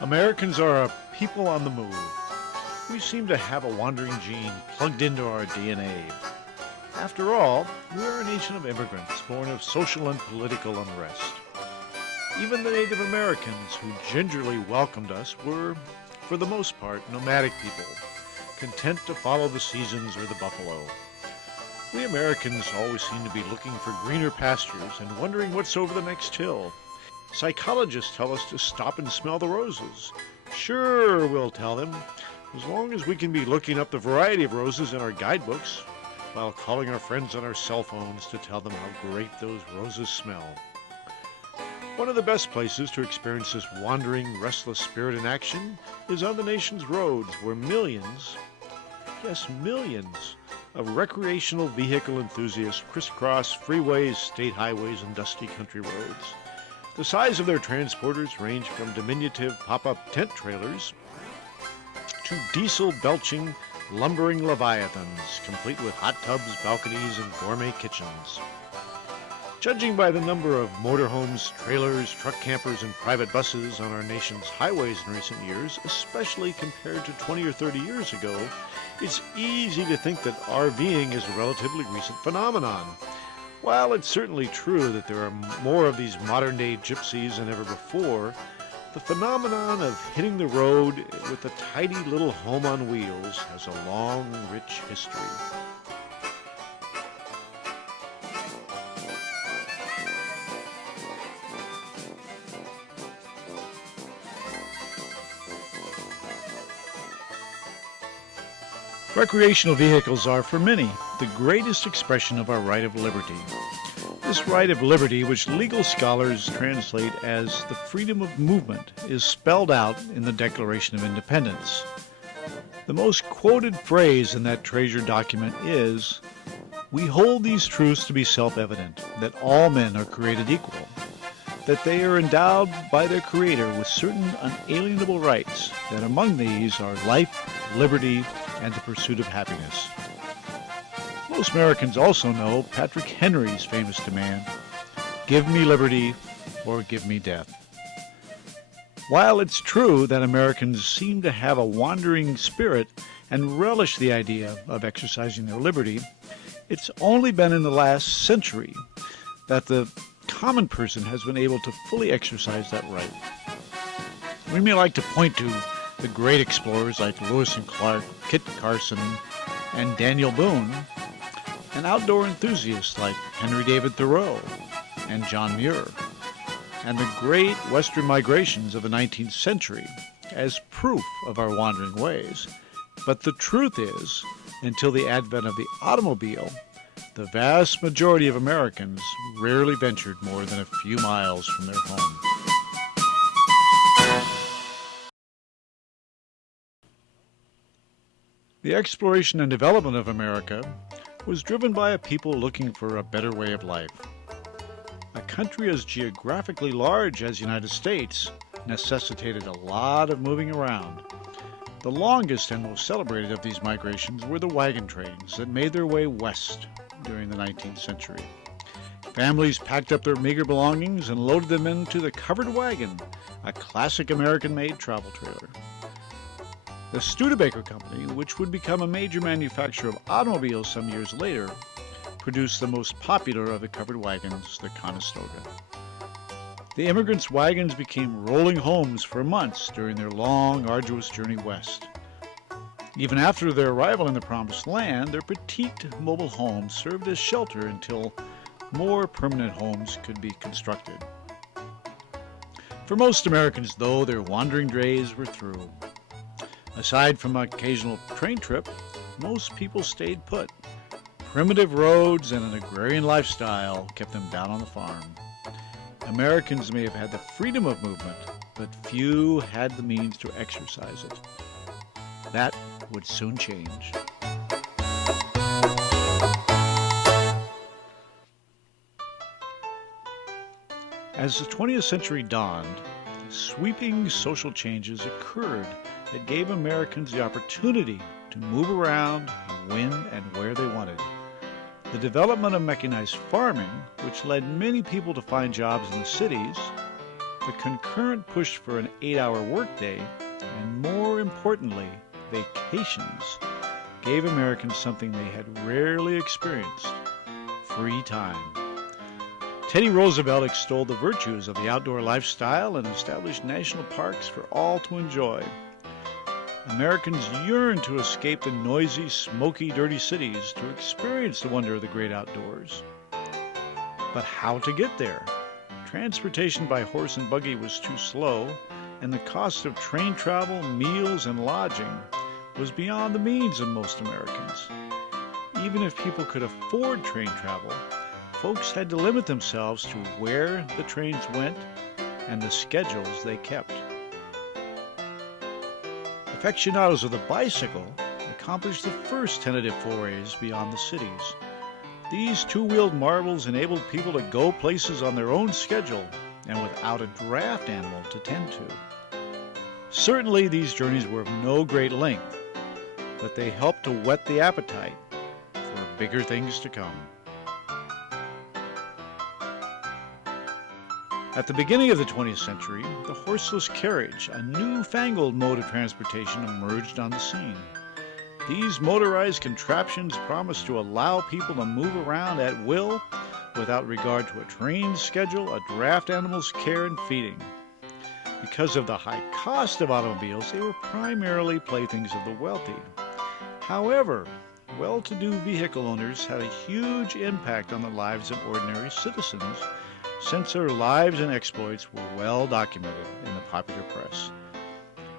Americans are a people on the move. We seem to have a wandering gene plugged into our DNA. After all, we are a nation of immigrants born of social and political unrest. Even the Native Americans who gingerly welcomed us were, for the most part, nomadic people, content to follow the seasons or the buffalo. We Americans always seem to be looking for greener pastures and wondering what's over the next hill. Psychologists tell us to stop and smell the roses. Sure, we'll tell them, as long as we can be looking up the variety of roses in our guidebooks while calling our friends on our cell phones to tell them how great those roses smell. One of the best places to experience this wandering, restless spirit in action is on the nation's roads, where millions, yes, millions, of recreational vehicle enthusiasts crisscross freeways, state highways, and dusty country roads. The size of their transporters range from diminutive pop-up tent trailers to diesel-belching, lumbering leviathans, complete with hot tubs, balconies, and gourmet kitchens. Judging by the number of motorhomes, trailers, truck campers, and private buses on our nation's highways in recent years, especially compared to 20 or 30 years ago, it's easy to think that RVing is a relatively recent phenomenon. While it's certainly true that there are more of these modern-day gypsies than ever before, the phenomenon of hitting the road with a tidy little home on wheels has a long, rich history. Recreational vehicles are, for many, the greatest expression of our right of liberty. This right of liberty, which legal scholars translate as the freedom of movement, is spelled out in the Declaration of Independence. The most quoted phrase in that treasured document is, "We hold these truths to be self-evident, that all men are created equal, that they are endowed by their Creator with certain unalienable rights, that among these are life, liberty, and the pursuit of happiness." Most Americans also know Patrick Henry's famous demand, "Give me liberty or give me death." While it's true that Americans seem to have a wandering spirit and relish the idea of exercising their liberty, it's only been in the last century that the common person has been able to fully exercise that right. We may like to point to the great explorers like Lewis and Clark, Kit Carson, and Daniel Boone, and outdoor enthusiasts like Henry David Thoreau and John Muir, and the great western migrations of the 19th century as proof of our wandering ways. But the truth is, until the advent of the automobile, the vast majority of Americans rarely ventured more than a few miles from their home. The exploration and development of America was driven by a people looking for a better way of life. A country as geographically large as the United States necessitated a lot of moving around. The longest and most celebrated of these migrations were the wagon trains that made their way west during the 19th century. Families packed up their meager belongings and loaded them into the covered wagon, a classic American-made travel trailer. The Studebaker Company, which would become a major manufacturer of automobiles some years later, produced the most popular of the covered wagons, the Conestoga. The immigrants' wagons became rolling homes for months during their long, arduous journey west. Even after their arrival in the Promised Land, their petite mobile homes served as shelter until more permanent homes could be constructed. For most Americans, though, their wandering days were through. Aside from an occasional train trip, most people stayed put. Primitive roads and an agrarian lifestyle kept them down on the farm. Americans may have had the freedom of movement, but few had the means to exercise it. That would soon change. As the 20th century dawned, sweeping social changes occurred that gave Americans the opportunity to move around when and where they wanted. The development of mechanized farming, which led many people to find jobs in the cities, The concurrent push for an 8-hour workday, and more importantly, vacations, gave Americans something they had rarely experienced: free time. Teddy Roosevelt extolled the virtues of the outdoor lifestyle and established national parks for all to enjoy. Americans yearned to escape the noisy, smoky, dirty cities to experience the wonder of the great outdoors. But how to get there? Transportation by horse and buggy was too slow, and the cost of train travel, meals, and lodging was beyond the means of most Americans. Even if people could afford train travel, folks had to limit themselves to where the trains went and the schedules they kept. Aficionados of the bicycle accomplished the first tentative forays beyond the cities. These two-wheeled marvels enabled people to go places on their own schedule and without a draft animal to tend to. Certainly these journeys were of no great length, but they helped to whet the appetite for bigger things to come. At the beginning of the 20th century, the horseless carriage, a newfangled mode of transportation, emerged on the scene. These motorized contraptions promised to allow people to move around at will without regard to a train schedule, a draft animal's care and feeding. Because of the high cost of automobiles, they were primarily playthings of the wealthy. However, well-to-do vehicle owners had a huge impact on the lives of ordinary citizens, since their lives and exploits were well documented in the popular press.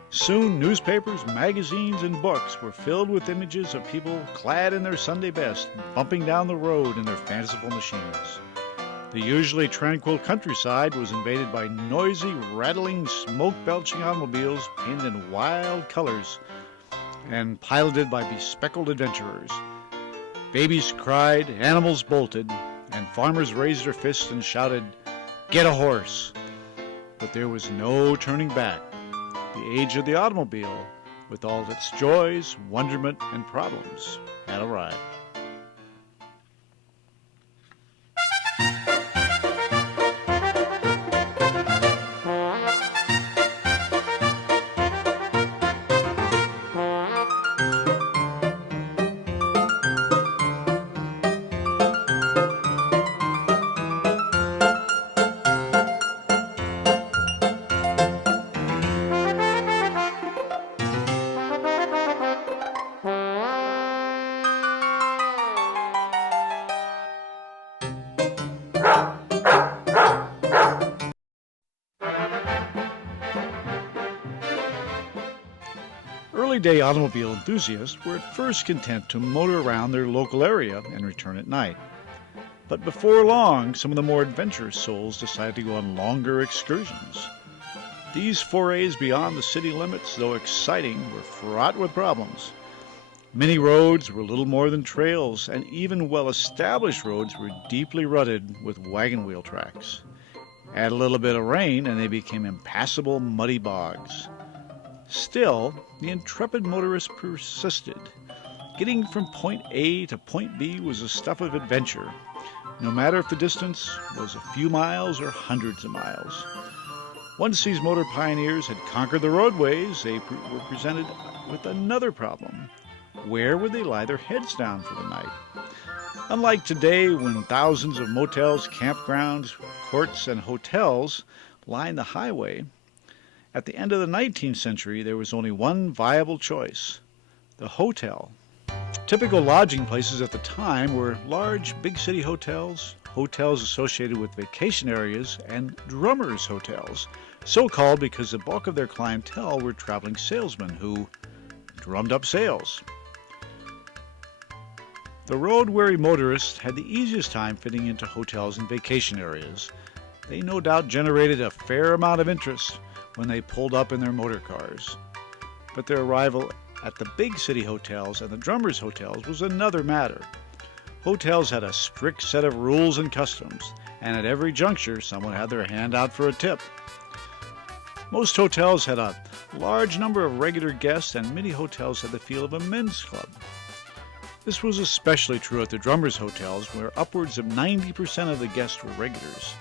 Soon, newspapers, magazines, and books were filled with images of people clad in their Sunday best, bumping down the road in their fanciful machines. The usually tranquil countryside was invaded by noisy, rattling, smoke-belching automobiles painted in wild colors and piloted by bespectacled adventurers. Babies cried, animals bolted, and farmers raised their fists and shouted, "Get a horse!" But there was no turning back. The age of the automobile, with all its joys, wonderment, and problems, had arrived. Early-day automobile enthusiasts were at first content to motor around their local area and return at night. But before long, some of the more adventurous souls decided to go on longer excursions. These forays beyond the city limits, though exciting, were fraught with problems. Many roads were little more than trails, and even well-established roads were deeply rutted with wagon wheel tracks. Add a little bit of rain, and they became impassable, muddy bogs. Still, the intrepid motorist persisted. Getting from point A to point B was the stuff of adventure, no matter if the distance was a few miles or hundreds of miles. Once these motor pioneers had conquered the roadways, they were presented with another problem. Where would they lie their heads down for the night? Unlike today, when thousands of motels, campgrounds, courts, and hotels line the highway, at the end of the 19th century, there was only one viable choice: the hotel. Typical lodging places at the time were large, big city hotels, hotels associated with vacation areas, and drummers' hotels, so called because the bulk of their clientele were traveling salesmen who drummed up sales. The road-weary motorists had the easiest time fitting into hotels and vacation areas. They no doubt generated a fair amount of interest when they pulled up in their motor cars. But their arrival at the big city hotels and the drummers' hotels was another matter. Hotels had a strict set of rules and customs, and at every juncture someone had their hand out for a tip. Most hotels had a large number of regular guests, and many hotels had the feel of a men's club. This was especially true at the drummers' hotels, where upwards of 90% of the guests were regulars.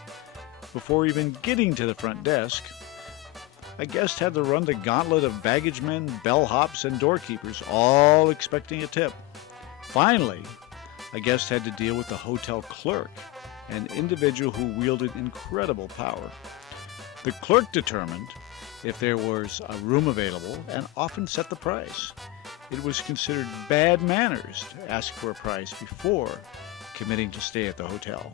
Before even getting to the front desk, a guest had to run the gauntlet of baggage men, bellhops, and doorkeepers, all expecting a tip. Finally, a guest had to deal with the hotel clerk, an individual who wielded incredible power. The clerk determined if there was a room available and often set the price. It was considered bad manners to ask for a price before committing to stay at the hotel.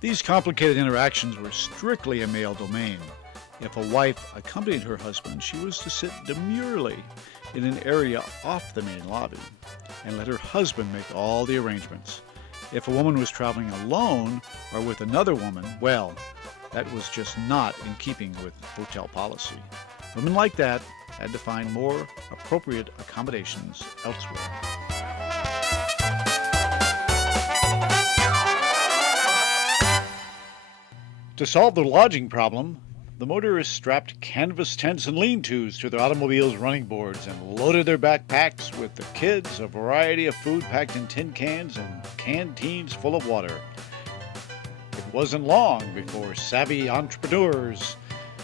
These complicated interactions were strictly a male domain. If a wife accompanied her husband, she was to sit demurely in an area off the main lobby and let her husband make all the arrangements. If a woman was traveling alone or with another woman, well, that was just not in keeping with hotel policy. Women like that had to find more appropriate accommodations elsewhere. To solve the lodging problem, the motorists strapped canvas tents and lean-tos to their automobiles' running boards and loaded their backpacks with the kids, a variety of food packed in tin cans, and canteens full of water. It wasn't long before savvy entrepreneurs,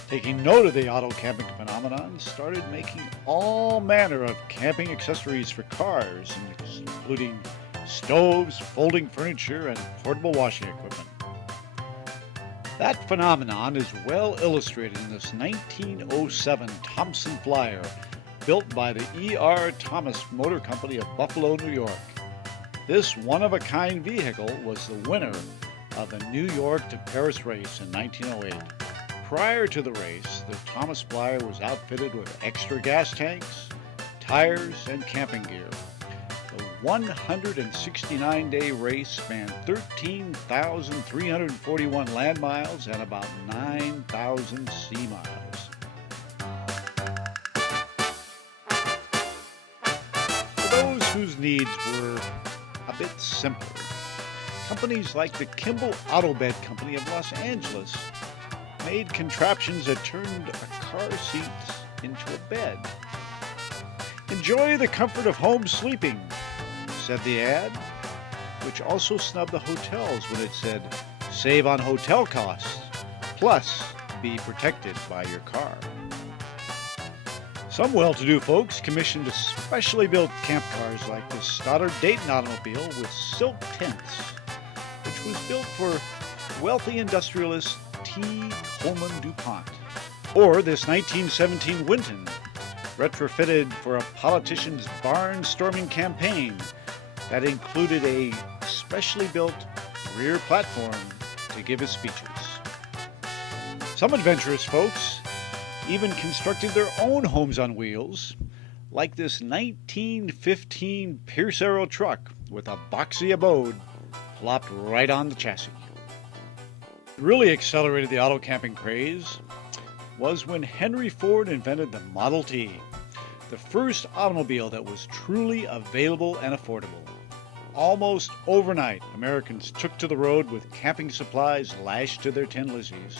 taking note of the auto camping phenomenon, started making all manner of camping accessories for cars, including stoves, folding furniture, and portable washing equipment. That phenomenon is well illustrated in this 1907 Thompson Flyer, built by the E.R. Thomas Motor Company of Buffalo, New York. This one-of-a-kind vehicle was the winner of the New York to Paris race in 1908. Prior to the race, the Thomas Flyer was outfitted with extra gas tanks, tires, and camping gear. The 169-day race spanned 13,341 land miles and about 9,000 sea miles. For those whose needs were a bit simpler, companies like the Kimball Auto Bed Company of Los Angeles made contraptions that turned a car seat into a bed. "Enjoy the comfort of home sleeping," said the ad, which also snubbed the hotels when it said, "Save on hotel costs, plus be protected by your car." Some well-to-do folks commissioned specially built camp cars like the Stoddard Dayton automobile with silk tents, which was built for wealthy industrialist T. Coleman DuPont. Or this 1917 Winton, retrofitted for a politician's barnstorming campaign that included a specially built rear platform to give his speeches. Some adventurous folks even constructed their own homes on wheels, like this 1915 Pierce Arrow truck with a boxy abode plopped right on the chassis. What really accelerated the auto camping craze was when Henry Ford invented the Model T, the first automobile that was truly available and affordable. Almost overnight, Americans took to the road with camping supplies lashed to their tin Lizzies.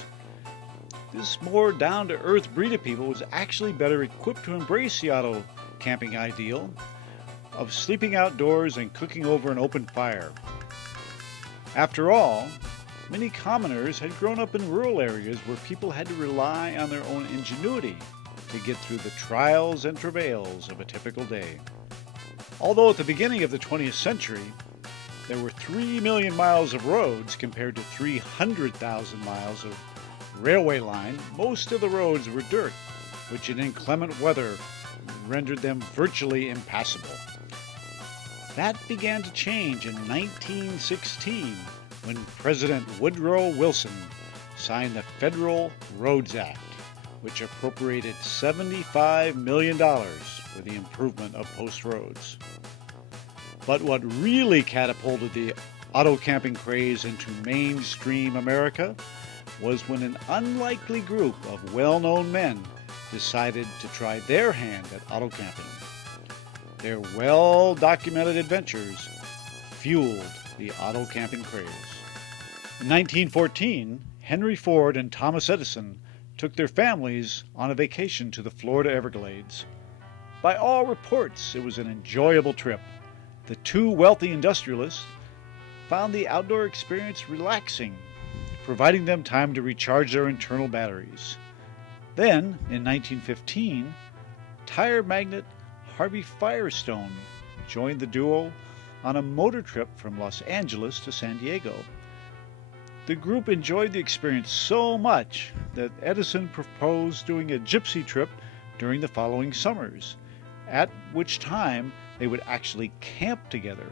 This more down-to-earth breed of people was actually better equipped to embrace the auto camping ideal of sleeping outdoors and cooking over an open fire. After all, many commoners had grown up in rural areas where people had to rely on their own ingenuity to get through the trials and travails of a typical day. Although at the beginning of the 20th century, there were 3 million miles of roads compared to 300,000 miles of railway line, most of the roads were dirt, which in inclement weather rendered them virtually impassable. That began to change in 1916 when President Woodrow Wilson signed the Federal Roads Act, which appropriated $75 million for the improvement of post roads. But what really catapulted the auto camping craze into mainstream America was when an unlikely group of well-known men decided to try their hand at auto camping. Their well-documented adventures fueled the auto camping craze. In 1914, Henry Ford and Thomas Edison took their families on a vacation to the Florida Everglades. By all reports, it was an enjoyable trip. The two wealthy industrialists found the outdoor experience relaxing, providing them time to recharge their internal batteries. Then, in 1915, tire magnate Harvey Firestone joined the duo on a motor trip from Los Angeles to San Diego. The group enjoyed the experience so much that Edison proposed doing a gypsy trip during the following summers, at which time they would actually camp together.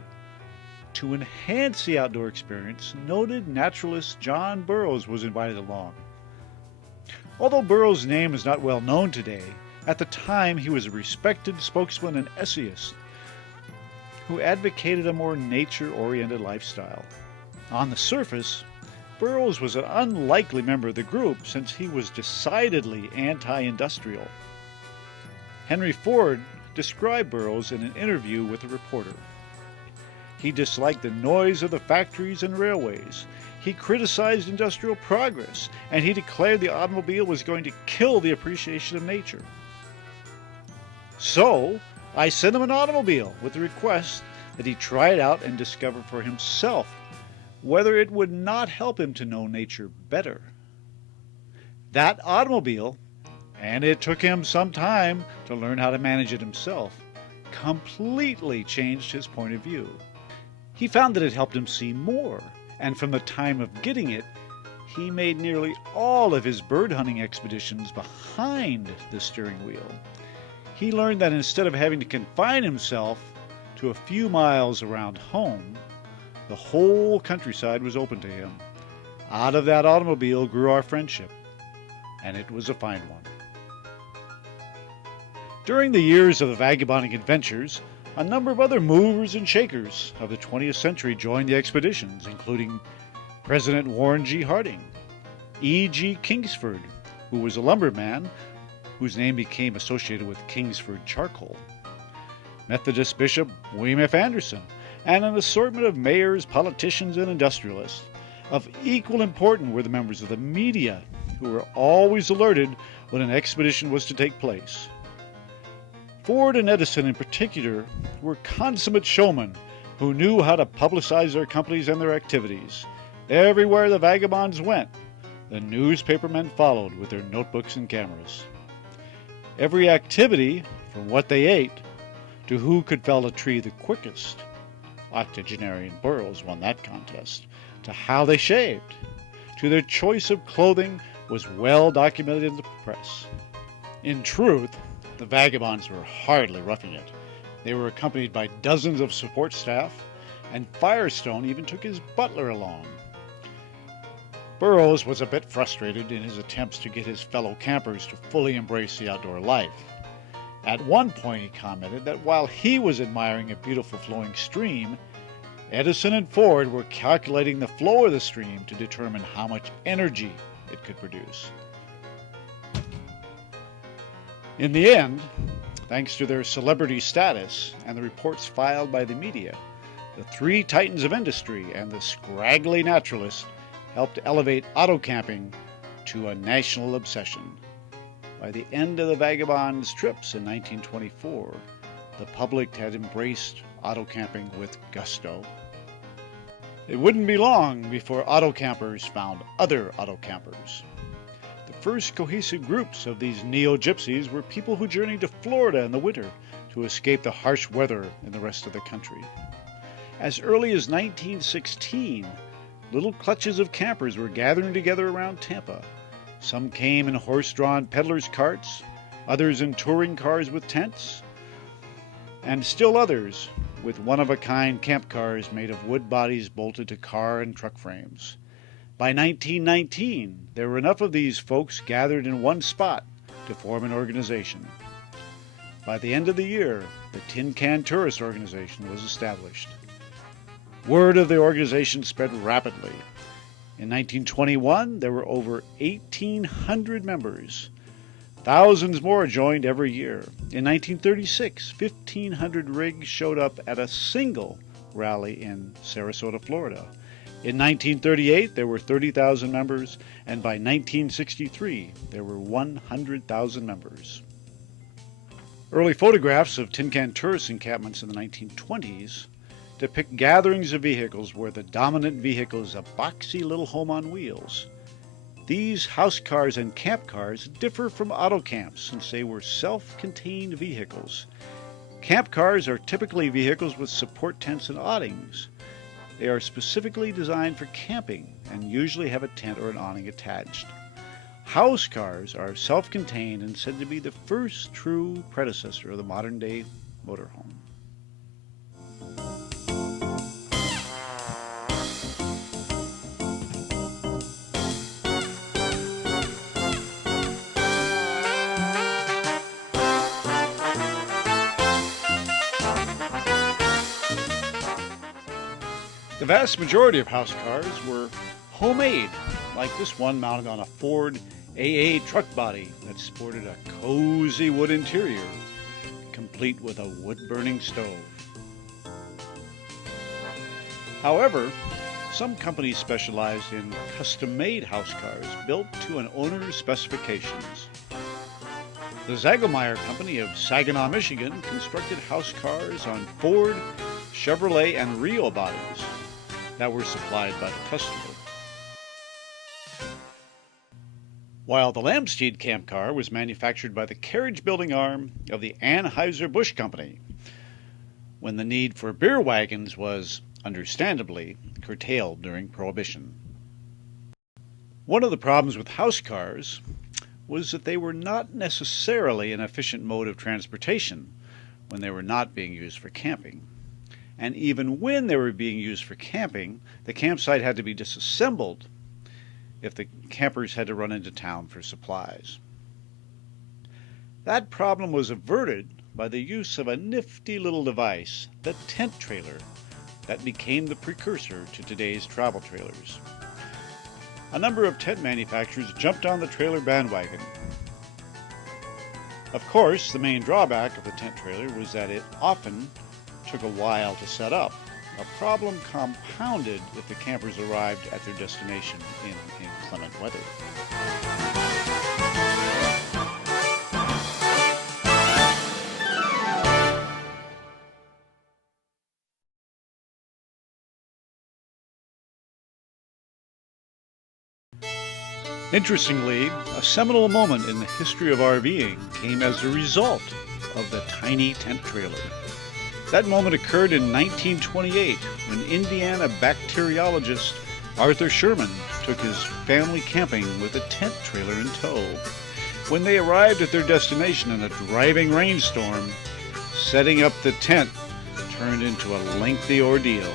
To enhance the outdoor experience, noted naturalist John Burroughs was invited along. Although Burroughs' name is not well known today, at the time he was a respected spokesman and essayist who advocated a more nature-oriented lifestyle. On the surface, Burroughs was an unlikely member of the group since he was decidedly anti-industrial. Henry Ford described Burroughs in an interview with a reporter. He disliked the noise of the factories and railways. He criticized industrial progress, and he declared the automobile was going to kill the appreciation of nature. So, I sent him an automobile with the request that he try it out and discover for himself whether it would not help him to know nature better. That automobile, and it took him some time to learn how to manage it himself, completely changed his point of view. He found that it helped him see more, and from the time of getting it, he made nearly all of his bird hunting expeditions behind the steering wheel. He learned that instead of having to confine himself to a few miles around home, the whole countryside was open to him. Out of that automobile grew our friendship, and it was a fine one. During the years of the vagabonding adventures, a number of other movers and shakers of the 20th century joined the expeditions, including President Warren G. Harding, E.G. Kingsford, who was a lumberman whose name became associated with Kingsford charcoal, Methodist Bishop William F. Anderson, and an assortment of mayors, politicians, and industrialists. Of equal importance were the members of the media, who were always alerted when an expedition was to take place. Ford and Edison in particular were consummate showmen who knew how to publicize their companies and their activities. Everywhere the vagabonds went, the newspapermen followed with their notebooks and cameras. Every activity, from what they ate to who could fell a tree the quickest, octogenarian Burroughs won that contest, to how they shaved, to their choice of clothing, was well documented in the press. In truth, the vagabonds were hardly roughing it. They were accompanied by dozens of support staff, and Firestone even took his butler along. Burroughs was a bit frustrated in his attempts to get his fellow campers to fully embrace the outdoor life. At one point he commented that while he was admiring a beautiful flowing stream, Edison and Ford were calculating the flow of the stream to determine how much energy it could produce. In the end, thanks to their celebrity status and the reports filed by the media, the three titans of industry and the scraggly naturalist helped elevate auto camping to a national obsession. By the end of the vagabonds' trips in 1924, the public had embraced auto camping with gusto. It wouldn't be long before auto campers found other auto campers. The first cohesive groups of these neo-gypsies were people who journeyed to Florida in the winter to escape the harsh weather in the rest of the country. As early as 1916, little clutches of campers were gathering together around Tampa. Some came in horse-drawn peddlers' carts, others in touring cars with tents, and still others with one-of-a-kind camp cars made of wood bodies bolted to car and truck frames. By 1919, there were enough of these folks gathered in one spot to form an organization. By the end of the year, the Tin Can Tourist Organization was established. Word of the organization spread rapidly. In 1921, there were over 1,800 members. Thousands more joined every year. In 1936, 1,500 rigs showed up at a single rally in Sarasota, Florida. In 1938, there were 30,000 members, and by 1963, there were 100,000 members. Early photographs of tin can tourist encampments in the 1920s depict gatherings of vehicles where the dominant vehicle is a boxy little home on wheels. These house cars and camp cars differ from auto camps since they were self-contained vehicles. Camp cars are typically vehicles with support tents and awnings. They are specifically designed for camping and usually have a tent or an awning attached. House cars are self-contained and said to be the first true predecessor of the modern-day motorhome. The vast majority of house cars were homemade, like this one mounted on a Ford AA truck body that sported a cozy wood interior, complete with a wood-burning stove. However, some companies specialized in custom-made house cars built to an owner's specifications. The Zagelmeyer Company of Saginaw, Michigan constructed house cars on Ford, Chevrolet, and Rio bodies that were supplied by the customer. While the Lamsteed camp car was manufactured by the carriage building arm of the Anheuser-Busch Company, when the need for beer wagons was, understandably, curtailed during Prohibition. One of the problems with house cars was that they were not necessarily an efficient mode of transportation when they were not being used for camping. And even when they were being used for camping, the campsite had to be disassembled if the campers had to run into town for supplies. That problem was averted by the use of a nifty little device, the tent trailer, that became the precursor to today's travel trailers. A number of tent manufacturers jumped on the trailer bandwagon. Of course, the main drawback of the tent trailer was that it often took a while to set up, a problem compounded if the campers arrived at their destination in inclement weather. Interestingly, a seminal moment in the history of RVing came as a result of the tiny tent trailer. That moment occurred in 1928 when Indiana bacteriologist Arthur Sherman took his family camping with a tent trailer in tow. When they arrived at their destination in a driving rainstorm, setting up the tent turned into a lengthy ordeal.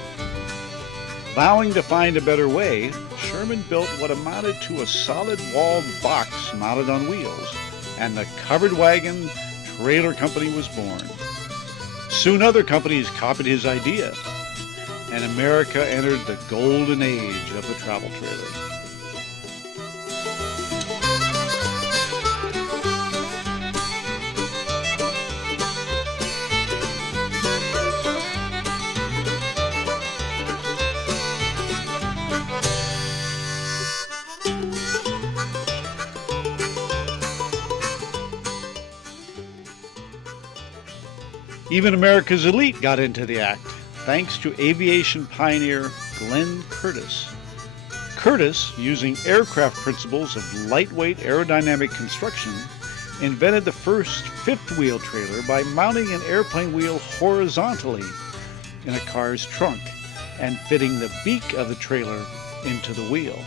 Vowing to find a better way, Sherman built what amounted to a solid walled box mounted on wheels, and the covered wagon trailer company was born. Soon other companies copied his idea, and America entered the golden age of the travel trailer. Even America's elite got into the act, thanks to aviation pioneer Glenn Curtiss. Curtiss, using aircraft principles of lightweight aerodynamic construction, invented the first fifth-wheel trailer by mounting an airplane wheel horizontally in a car's trunk and fitting the beak of the trailer into the wheel.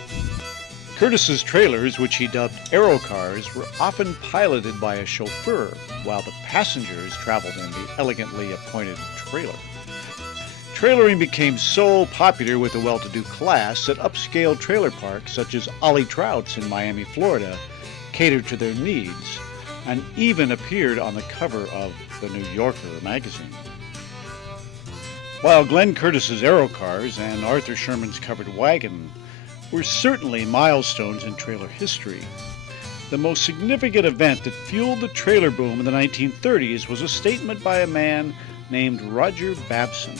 Curtiss's trailers, which he dubbed aerocars, were often piloted by a chauffeur, while the passengers traveled in the elegantly appointed trailer. Trailering became so popular with the well-to-do class that upscale trailer parks such as Ollie Trout's in Miami, Florida, catered to their needs and even appeared on the cover of the New Yorker magazine. While Glenn Curtiss's aerocars and Arthur Sherman's covered wagon were certainly milestones in trailer history, the most significant event that fueled the trailer boom in the 1930s was a statement by a man named Roger Babson.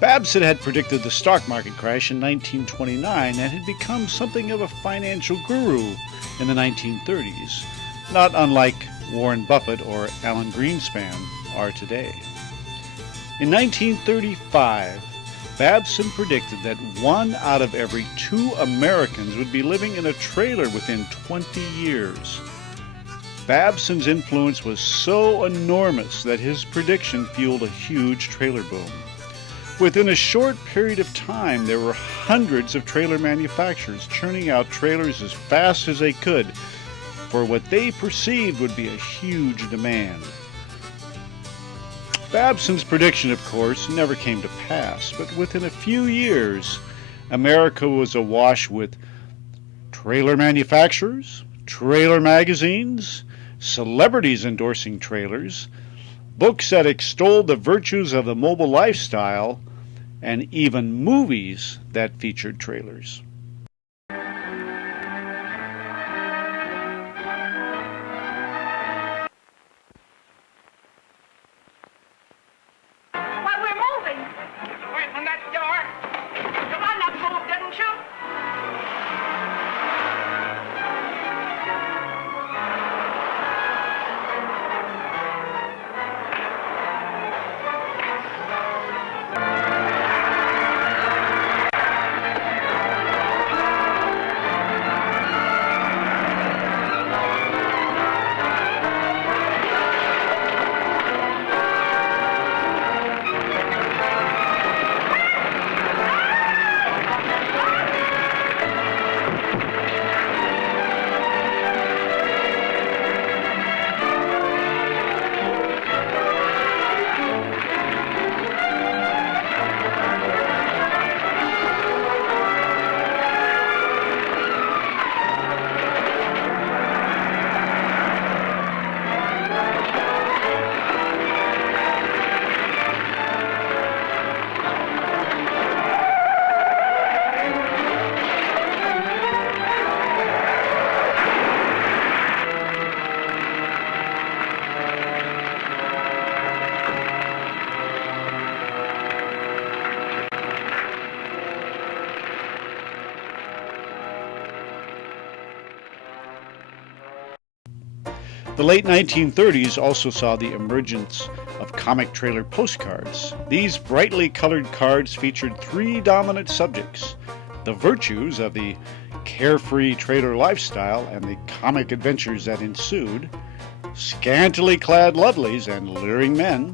Babson had predicted the stock market crash in 1929 and had become something of a financial guru in the 1930s, not unlike Warren Buffett or Alan Greenspan are today. In 1935, Babson predicted that 1 out of every 2 Americans would be living in a trailer within 20 years. Babson's influence was so enormous that his prediction fueled a huge trailer boom. Within a short period of time, there were hundreds of trailer manufacturers churning out trailers as fast as they could for what they perceived would be a huge demand. Babson's prediction, of course, never came to pass, but within a few years, America was awash with trailer manufacturers, trailer magazines, celebrities endorsing trailers, books that extolled the virtues of the mobile lifestyle, and even movies that featured trailers. The late 1930s also saw the emergence of comic trailer postcards. These brightly colored cards featured 3 dominant subjects: the virtues of the carefree trailer lifestyle and the comic adventures that ensued, scantily clad lovelies and leering men,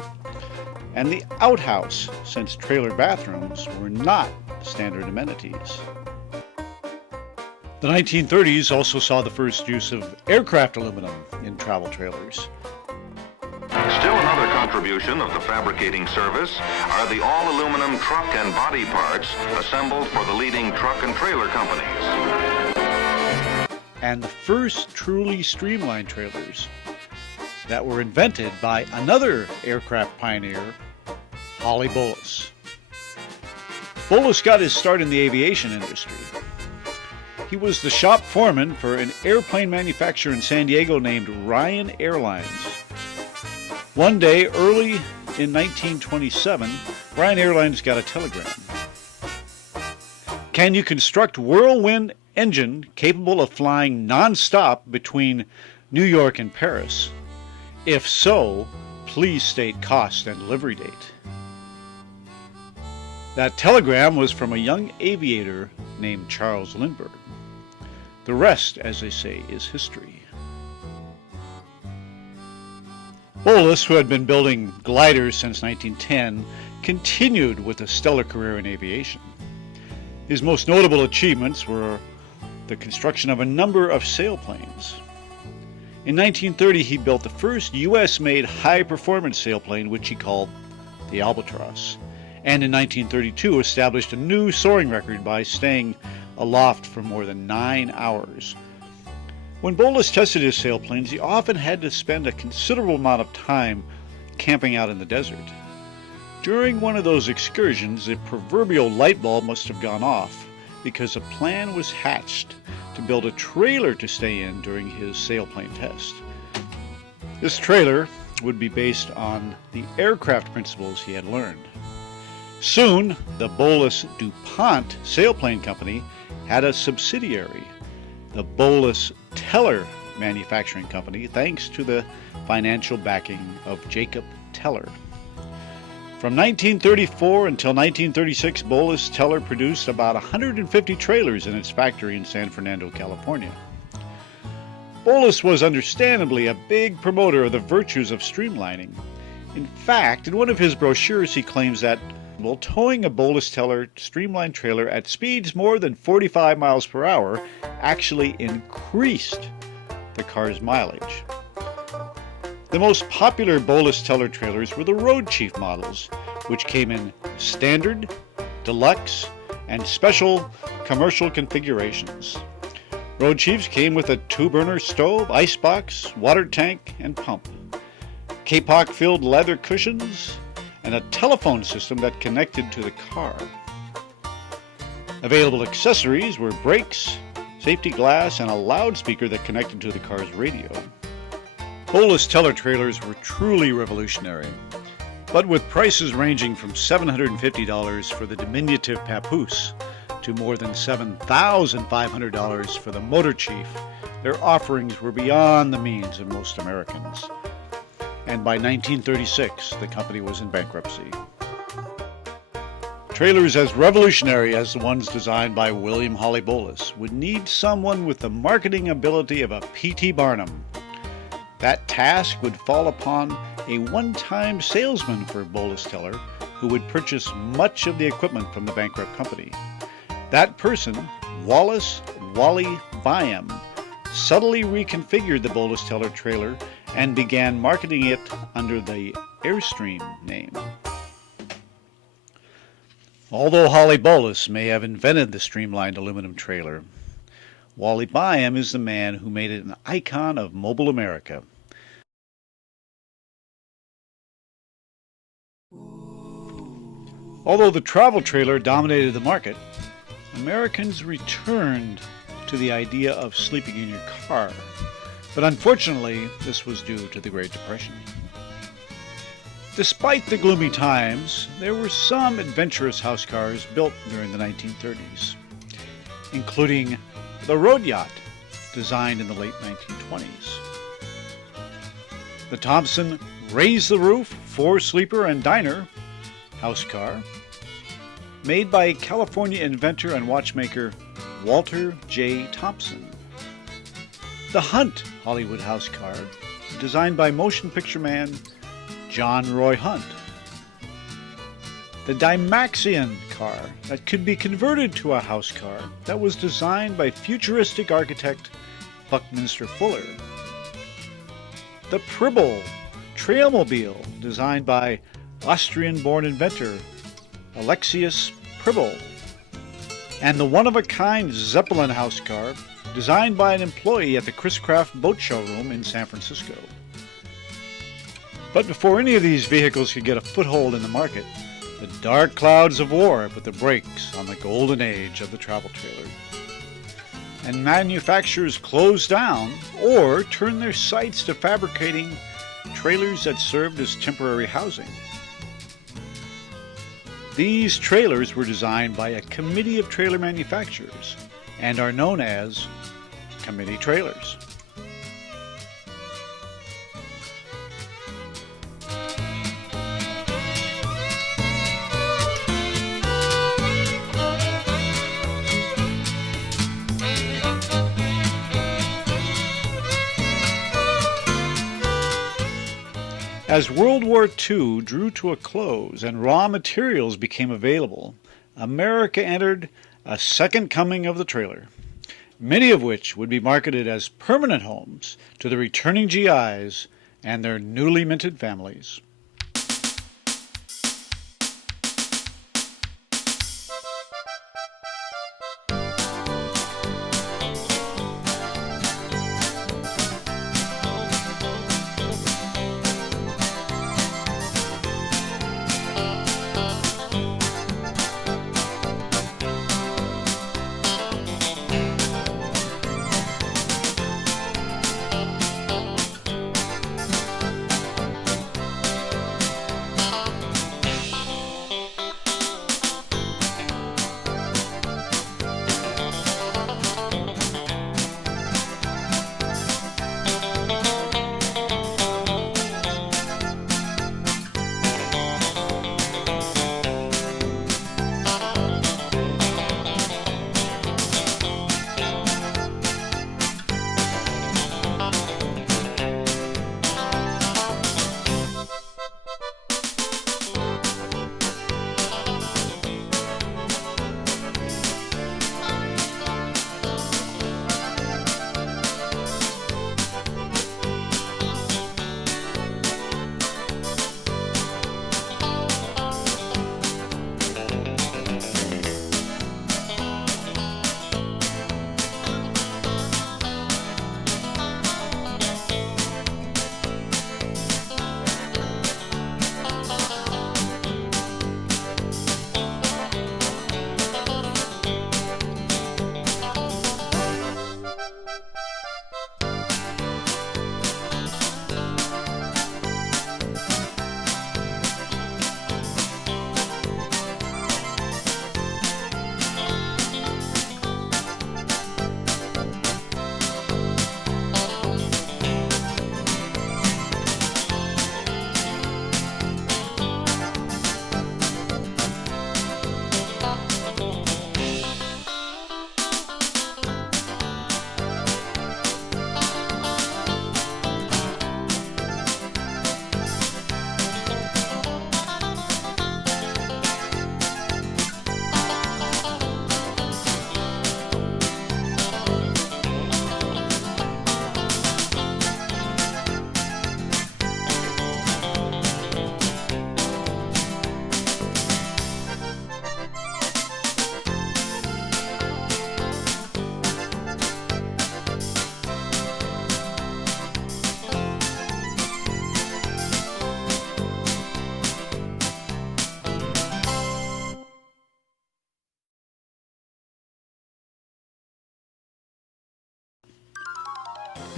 and the outhouse, since trailer bathrooms were not standard amenities. The 1930s also saw the first use of aircraft aluminum in travel trailers. Still another contribution of the fabricating service are the all-aluminum truck and body parts assembled for the leading truck and trailer companies. And the first truly streamlined trailers that were invented by another aircraft pioneer, Holly Bullis. Bullis got his start in the aviation industry. He was the shop foreman for an airplane manufacturer in San Diego named Ryan Airlines. One day, early in 1927, Ryan Airlines got a telegram. Can you construct whirlwind engine capable of flying non-stop between New York and Paris? If so, please state cost and delivery date. That telegram was from a young aviator named Charles Lindbergh. The rest, as they say, is history. Bullis, who had been building gliders since 1910, continued with a stellar career in aviation. His most notable achievements were the construction of a number of sailplanes. In 1930, he built the first U.S.-made high-performance sailplane, which he called the Albatross, and in 1932 established a new soaring record by staying aloft for more than 9 hours. When Bullis tested his sailplanes, he often had to spend a considerable amount of time camping out in the desert. During one of those excursions, the proverbial light bulb must have gone off because a plan was hatched to build a trailer to stay in during his sailplane test. This trailer would be based on the aircraft principles he had learned. Soon, the Bullis DuPont Sailplane Company had a subsidiary, the Bullis Teller Manufacturing Company, thanks to the financial backing of Jacob Teller. From 1934 until 1936, Bolus Teller produced about 150 trailers in its factory in San Fernando, California. Bolus was understandably a big promoter of the virtues of streamlining. In fact, in one of his brochures, he claims that while towing a Bolus Teller streamlined trailer at speeds more than 45 miles per hour actually increased the car's mileage. The most popular Bolus Teller trailers were the Road Chief models, which came in standard, deluxe, and special commercial configurations. Road Chiefs came with a 2-burner stove, icebox, water tank, and pump, kapok-filled leather cushions, and a telephone system that connected to the car. Available accessories were brakes, safety glass, and a loudspeaker that connected to the car's radio. Bolus Teller trailers were truly revolutionary, but with prices ranging from $750 for the diminutive Papoose to more than $7,500 for the Motor Chief, their offerings were beyond the means of most Americans. And by 1936, the company was in bankruptcy. Trailers as revolutionary as the ones designed by William Hawley Bolus would need someone with the marketing ability of a P.T. Barnum. That task would fall upon a one-time salesman for Bolus Teller who would purchase much of the equipment from the bankrupt company. That person, Wallace Wally Byam, subtly reconfigured the Bolus Teller trailer and began marketing it under the Airstream name. Although Hawley Bolus may have invented the streamlined aluminum trailer, Wally Byam is the man who made it an icon of mobile America. Although the travel trailer dominated the market, Americans returned to the idea of sleeping in your car. But unfortunately, this was due to the Great Depression. Despite the gloomy times, there were some adventurous house cars built during the 1930s, including the road yacht, designed in the late 1920s. The Thompson Raise the Roof 4-sleeper and diner house car, made by California inventor and watchmaker Walter J. Thompson. The Hunt Hollywood house car, designed by motion picture man John Roy Hunt. The Dymaxion car that could be converted to a house car that was designed by futuristic architect Buckminster Fuller. The Pribble Trailmobile, designed by Austrian-born inventor Alexius Pribble. And the one-of-a-kind Zeppelin house car, designed by an employee at the Chris Craft Boat Showroom in San Francisco. But before any of these vehicles could get a foothold in the market, the dark clouds of war put the brakes on the golden age of the travel trailer. And manufacturers closed down or turned their sights to fabricating trailers that served as temporary housing. These trailers were designed by a committee of trailer manufacturers and are known as committee trailers. As World War II drew to a close and raw materials became available, America entered a second coming of the trailer, many of which would be marketed as permanent homes to the returning GIs and their newly minted families.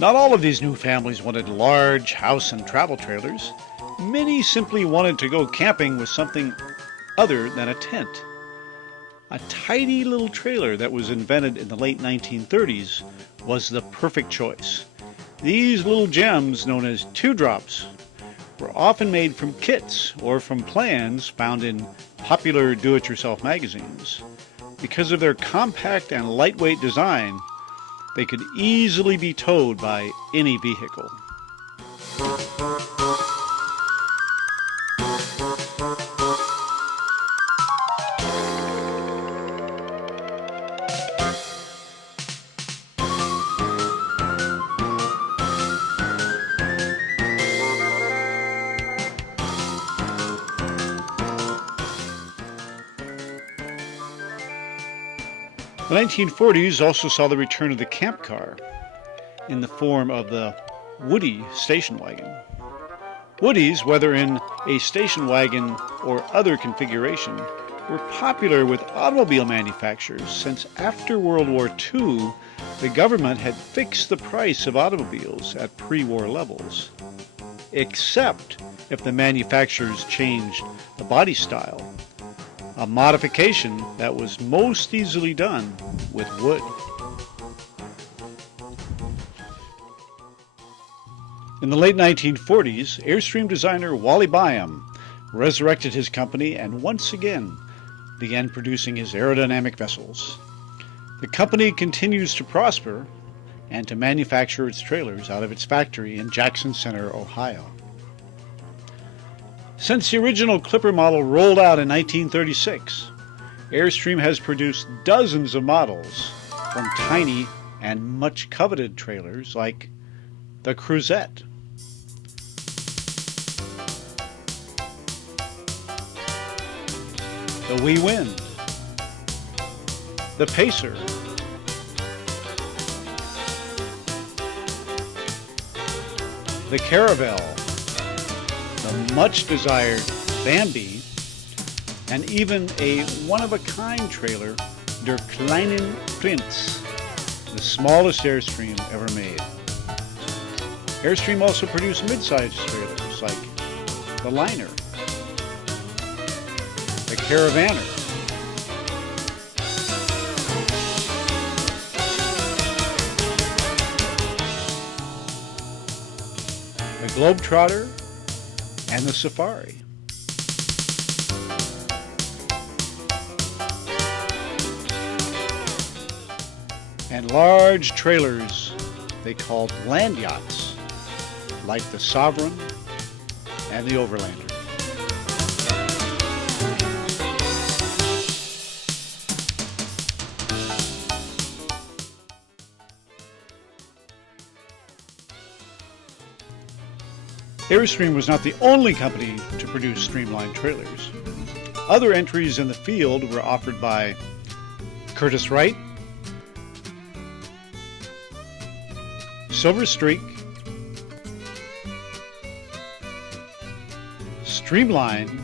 Not all of these new families wanted large house and travel trailers. Many simply wanted to go camping with something other than a tent. A tidy little trailer that was invented in the late 1930s was the perfect choice. These little gems, known as teardrops, were often made from kits or from plans found in popular do-it-yourself magazines. Because of their compact and lightweight design, they could easily be towed by any vehicle. The 1940s also saw the return of the camp car in the form of the Woody station wagon. Woodies, whether in a station wagon or other configuration, were popular with automobile manufacturers since after World War II, the government had fixed the price of automobiles at pre-war levels, except if the manufacturers changed the body style, a modification that was most easily done with wood. In the late 1940s, Airstream designer Wally Byam resurrected his company and once again began producing his aerodynamic vessels. The company continues to prosper and to manufacture its trailers out of its factory in Jackson Center, Ohio. Since the original Clipper model rolled out in 1936, Airstream has produced dozens of models, from tiny and much coveted trailers like the Cruisette, the Wee Wind, the Pacer, the Caravel, the much-desired Bambi, and even a one-of-a-kind trailer, Der Kleinen Prinz, the smallest Airstream ever made. Airstream also produced mid-sized trailers like the Liner, the Caravaner, the Globetrotter, and the Safari. And large trailers they called land yachts, like the Sovereign and the Overlander. Airstream was not the only company to produce streamlined trailers. Other entries in the field were offered by Curtiss Wright, Silver Streak, Streamline,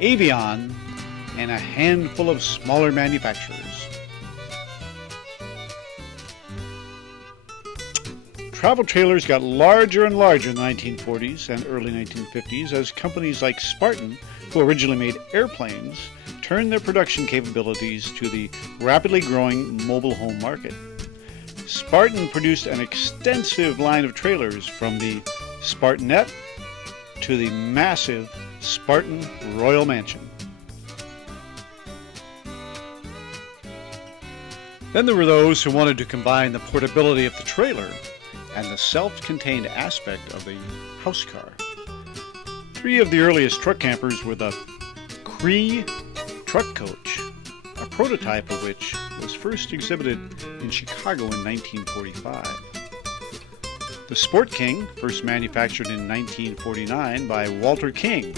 Aviation, and a handful of smaller manufacturers. Travel trailers got larger and larger in the 1940s and early 1950s as companies like Spartan, who originally made airplanes, turned their production capabilities to the rapidly growing mobile home market. Spartan produced an extensive line of trailers from the Spartanette to the massive Spartan Royal Mansion. Then there were those who wanted to combine the portability of the trailer and the self-contained aspect of the house car. Three of the earliest truck campers were the Cree truck coach, a prototype of which was first exhibited in Chicago in 1945. The Sport King, first manufactured in 1949 by Walter King,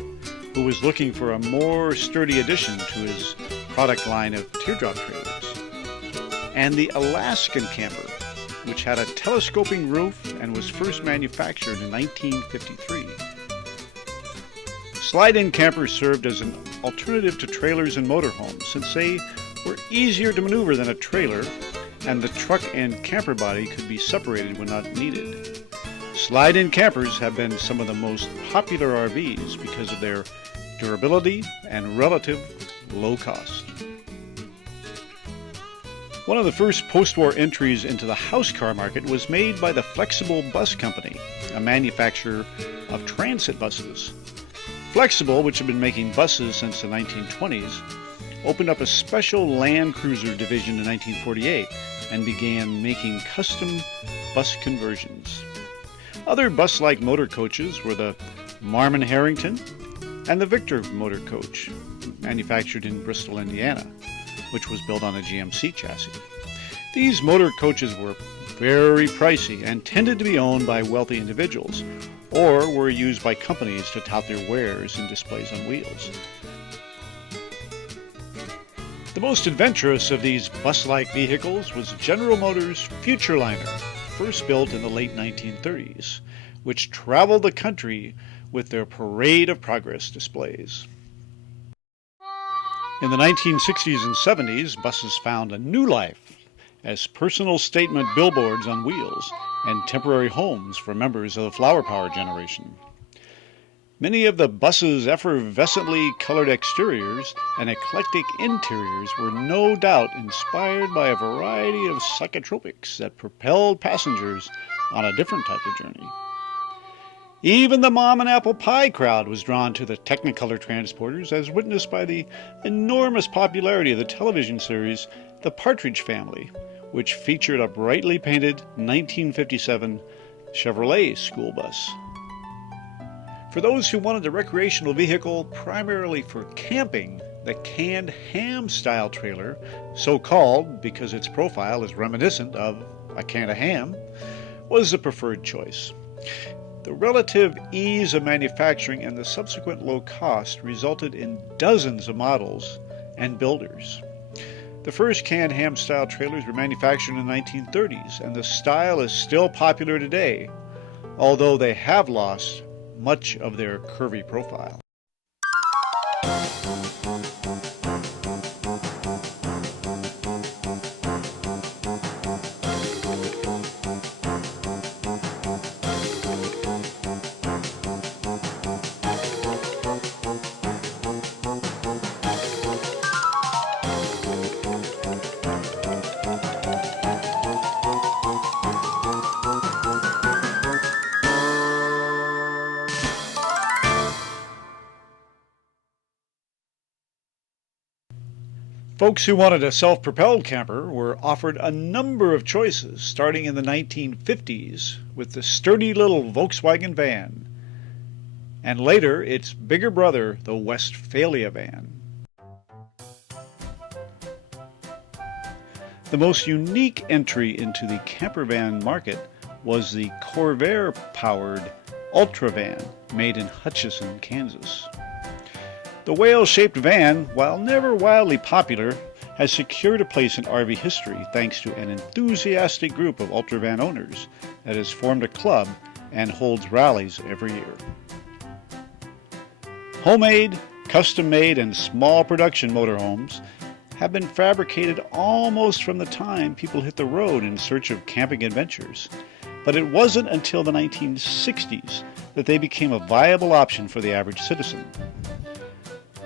who was looking for a more sturdy addition to his product line of teardrop trailers. And the Alaskan camper, which had a telescoping roof and was first manufactured in 1953. Slide-in campers served as an alternative to trailers and motorhomes since they were easier to maneuver than a trailer and the truck and camper body could be separated when not needed. Slide-in campers have been some of the most popular RVs because of their durability and relative low cost. One of the first post-war entries into the house car market was made by the Flexible Bus Company, a manufacturer of transit buses. Flexible, which had been making buses since the 1920s, opened up a special Land Cruiser division in 1948 and began making custom bus conversions. Other bus-like motor coaches were the Marmon Harrington and the Victor motor coach, manufactured in Bristol, Indiana, which was built on a GMC chassis. These motor coaches were very pricey and tended to be owned by wealthy individuals, or were used by companies to tout their wares and displays on wheels. The most adventurous of these bus-like vehicles was General Motors' Futureliner, first built in the late 1930s, which traveled the country with their Parade of Progress displays. In the 1960s and 70s, buses found a new life as personal statement billboards on wheels and temporary homes for members of the flower power generation. Many of the bus's effervescently colored exteriors and eclectic interiors were no doubt inspired by a variety of psychotropics that propelled passengers on a different type of journey. Even the mom and apple pie crowd was drawn to the Technicolor transporters, as witnessed by the enormous popularity of the television series The Partridge Family, which featured a brightly painted 1957 Chevrolet school bus. For those who wanted a recreational vehicle primarily for camping, the canned ham style trailer, so called because its profile is reminiscent of a can of ham, was the preferred choice. The relative ease of manufacturing and the subsequent low cost resulted in dozens of models and builders. The first canned ham style trailers were manufactured in the 1930s, and the style is still popular today, although they have lost much of their curvy profile. Folks who wanted a self-propelled camper were offered a number of choices, starting in the 1950s with the sturdy little Volkswagen van, and later its bigger brother, the Westphalia van. The most unique entry into the camper van market was the Corvair-powered Ultra van, made in Hutchinson, Kansas. The whale-shaped van, while never wildly popular, has secured a place in RV history thanks to an enthusiastic group of Ultravan owners that has formed a club and holds rallies every year. Homemade, custom-made, and small production motorhomes have been fabricated almost from the time people hit the road in search of camping adventures. But it wasn't until the 1960s that they became a viable option for the average citizen.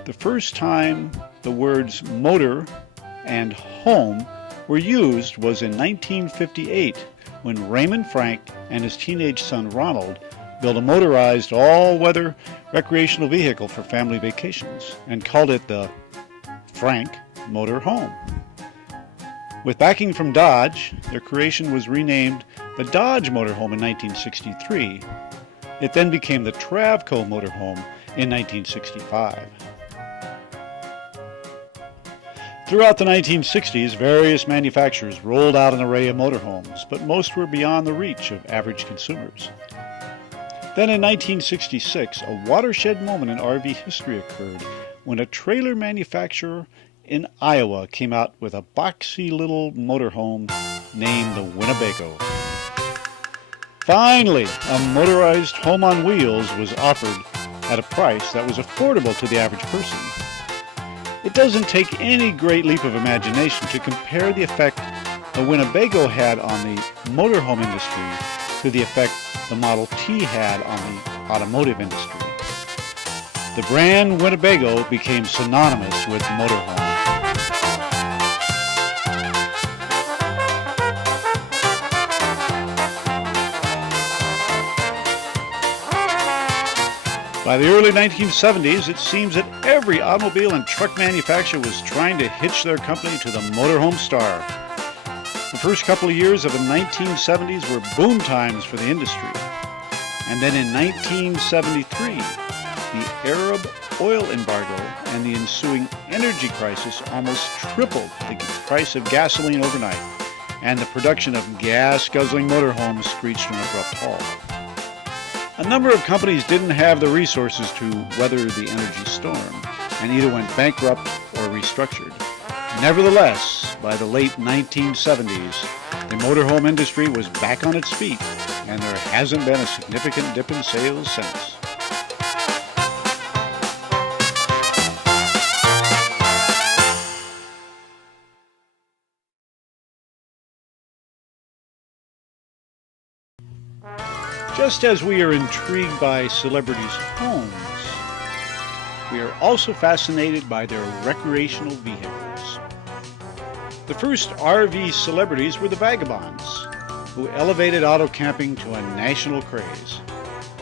The first time the words motor and home were used was in 1958 when Raymond Frank and his teenage son Ronald built a motorized all-weather recreational vehicle for family vacations and called it the Frank Motor Home. With backing from Dodge, their creation was renamed the Dodge Motorhome in 1963. It then became the Travco Motorhome in 1965. Throughout the 1960s, various manufacturers rolled out an array of motorhomes, but most were beyond the reach of average consumers. Then in 1966, a watershed moment in RV history occurred when a trailer manufacturer in Iowa came out with a boxy little motorhome named the Winnebago. Finally, a motorized home on wheels was offered at a price that was affordable to the average person. It doesn't take any great leap of imagination to compare the effect the Winnebago had on the motorhome industry to the effect the Model T had on the automotive industry. The brand Winnebago became synonymous with motorhome. By the early 1970s, it seems that every automobile and truck manufacturer was trying to hitch their company to the motorhome star. The first couple of years of the 1970s were boom times for the industry. And then in 1973, the Arab oil embargo and the ensuing energy crisis almost tripled the price of gasoline overnight, and the production of gas-guzzling motorhomes screeched an abrupt halt. A number of companies didn't have the resources to weather the energy storm and either went bankrupt or restructured. Nevertheless, by the late 1970s, the motorhome industry was back on its feet, and there hasn't been a significant dip in sales since. Just as we are intrigued by celebrities' homes, we are also fascinated by their recreational vehicles. The first RV celebrities were the Vagabonds, who elevated auto camping to a national craze.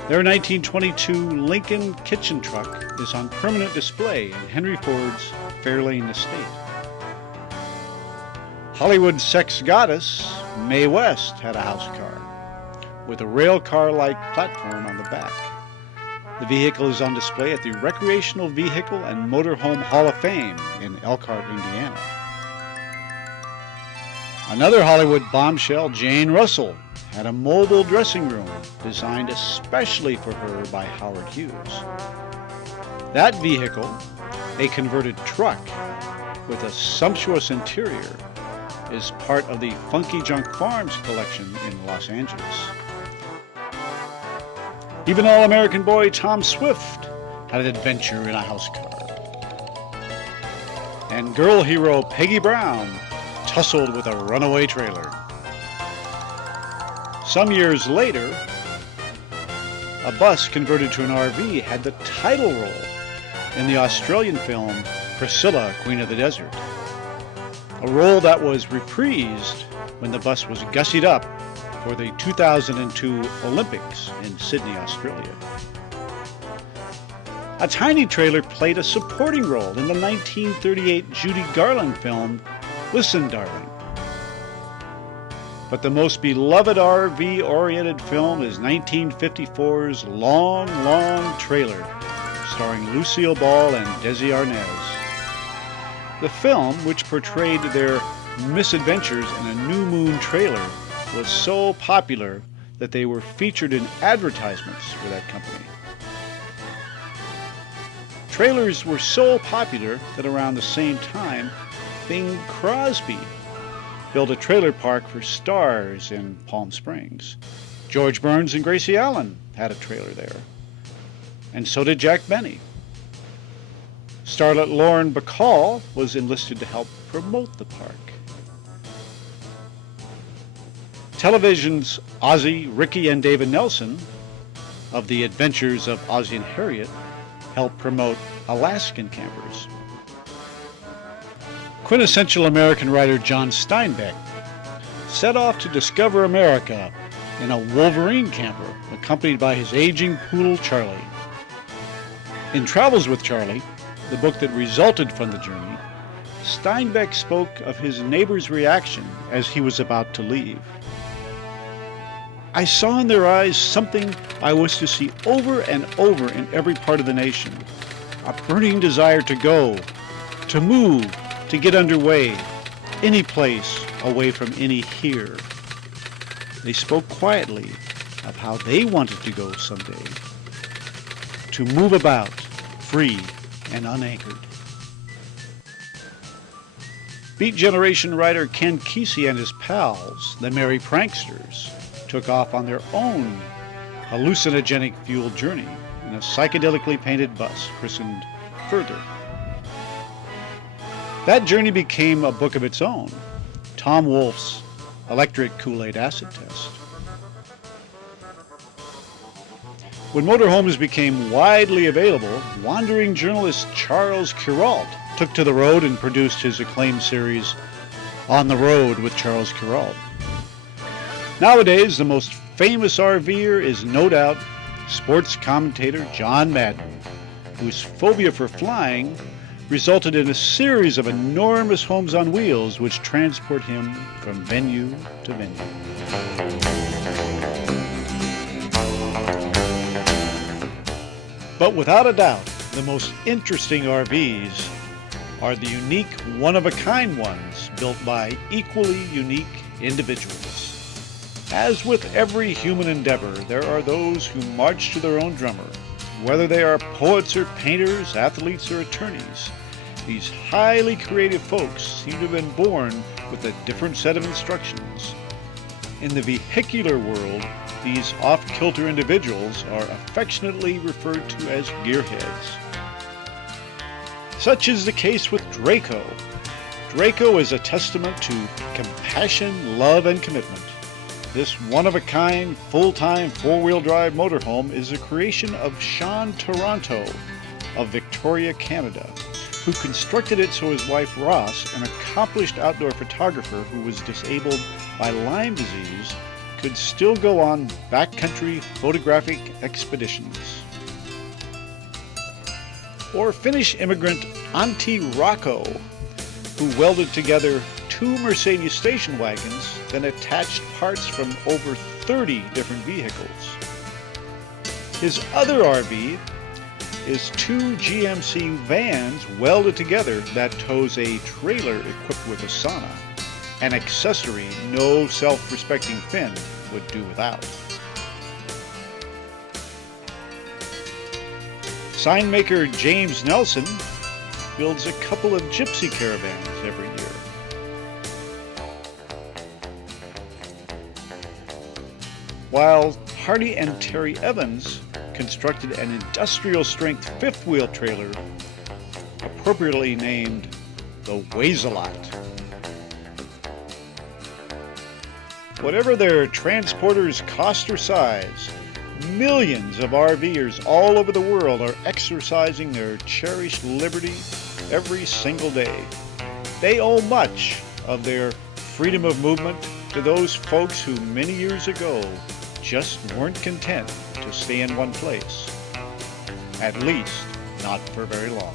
Their 1922 Lincoln kitchen truck is on permanent display in Henry Ford's Fairlane estate. Hollywood sex goddess Mae West had a house car with a rail car-like platform on the back. The vehicle is on display at the Recreational Vehicle and Motorhome Hall of Fame in Elkhart, Indiana. Another Hollywood bombshell, Jane Russell, had a mobile dressing room designed especially for her by Howard Hughes. That vehicle, a converted truck with a sumptuous interior, is part of the Funky Junk Farms collection in Los Angeles. Even All-American boy Tom Swift had an adventure in a house car. And girl hero Peggy Brown tussled with a runaway trailer. Some years later, a bus converted to an RV had the title role in the Australian film Priscilla, Queen of the Desert, a role that was reprised when the bus was gussied up for the 2002 Olympics in Sydney, Australia. A tiny trailer played a supporting role in the 1938 Judy Garland film Listen, Darling. But the most beloved RV-oriented film is 1954's Long, Long Trailer, starring Lucille Ball and Desi Arnaz. The film, which portrayed their misadventures in a new moon trailer, was so popular that they were featured in advertisements for that company. Trailers were so popular that around the same time, Bing Crosby built a trailer park for stars in Palm Springs. George Burns and Gracie Allen had a trailer there, and so did Jack Benny. Starlet Lauren Bacall was enlisted to help promote the park. Television's Ozzie, Ricky, and David Nelson of The Adventures of Ozzie and Harriet helped promote Alaskan campers. Quintessential American writer John Steinbeck set off to discover America in a Wolverine camper accompanied by his aging poodle Charlie. In Travels with Charlie, the book that resulted from the journey, Steinbeck spoke of his neighbor's reaction as he was about to leave. I saw in their eyes something I was to see over and over in every part of the nation. A burning desire to go, to move, to get underway, any place away from any here. They spoke quietly of how they wanted to go someday, to move about, free and unanchored. Beat Generation writer Ken Kesey and his pals, the Merry Pranksters, took off on their own hallucinogenic-fueled journey in a psychedelically painted bus christened Further. That journey became a book of its own. Tom Wolfe's electric Kool-Aid acid test. When motorhomes became widely available, wandering journalist Charles Kuralt took to the road and produced his acclaimed series, On the Road with Charles Kuralt. Nowadays, the most famous RVer is no doubt sports commentator John Madden, whose phobia for flying resulted in a series of enormous homes on wheels which transport him from venue to venue. But without a doubt, the most interesting RVs are the unique, one-of-a-kind ones built by equally unique individuals. As with every human endeavor, there are those who march to their own drummer. Whether they are poets or painters, athletes or attorneys, these highly creative folks seem to have been born with a different set of instructions. In the vehicular world, these off-kilter individuals are affectionately referred to as gearheads. Such is the case with Draco. Draco is a testament to compassion, love, and commitment. This one-of-a-kind, full-time, four-wheel drive motorhome is a creation of Sean Toronto of Victoria, Canada, who constructed it so his wife Ross, an accomplished outdoor photographer who was disabled by Lyme disease, could still go on backcountry photographic expeditions. Or Finnish immigrant Antti Rocco, who welded together 2 Mercedes station wagons, then attached parts from over 30 different vehicles. His other RV is 2 GMC vans welded together that tows a trailer equipped with a sauna, an accessory no self-respecting Finn would do without. Sign maker James Nelson builds a couple of gypsy caravans every year. While Hardy and Terry Evans constructed an industrial-strength fifth-wheel trailer appropriately named the Weighs-a-Lot. Whatever their transporter's cost or size, millions of RVers all over the world are exercising their cherished liberty every single day. They owe much of their freedom of movement to those folks who many years ago just weren't content to stay in one place. At least, not for very long.